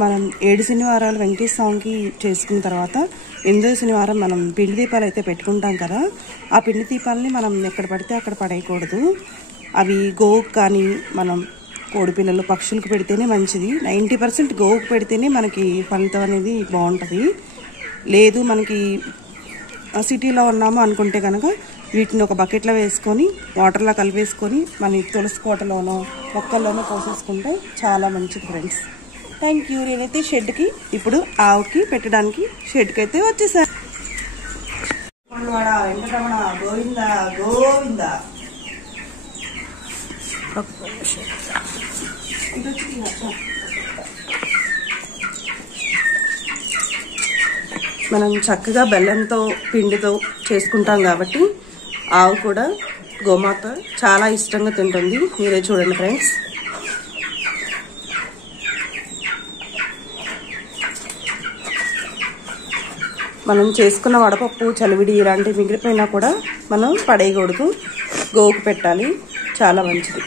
మనం 7 శనివారాలు వెంకటేశ్వర స్వామికి చేసుకున్న తర్వాత 8వ శనివారం మనం పిండి దీపాలు అయితే పెట్టుకుంటాం కదా, ఆ పిండి దీపాలని మనం ఎక్కడ పడితే అక్కడ పడేయకూడదు. అవి గోవుకు కానీ మనం కోడిపిల్లలు పక్షులకు పెడితేనే మంచిది. 90% గోవుకు పెడితేనే మనకి ఫలితం అనేది బాగుంటుంది. లేదు మనకి సిటీలో ఉన్నాము అనుకుంటే కనుక వీటిని ఒక బకెట్లో వేసుకొని వాటర్లో కలిపేసుకొని మన తులసి కోటలోనో మొక్కల్లోనో పోసేసుకుంటే చాలా మంచిది ఫ్రెండ్స్. Thank you. నేనైతే షెడ్కి ఇప్పుడు ఆవుకి పెట్టడానికి షెడ్కి అయితే వచ్చేసాను. వెంకటరమణ గోవింద గోవింద. మనం చక్కగా బెల్లంతో పిండితో చేసుకుంటాం కాబట్టి ఆవు కూడా గోమాత చాలా ఇష్టంగా తింటుంది. మీరే చూడండి ఫ్రెండ్స్. మనం చేసుకున్న వడపప్పు చలివిడి ఇలాంటివి మిగిలిపోయినా కూడా మనం పడేయకూడదు, గోవుకు పెట్టాలి, చాలా మంచిది.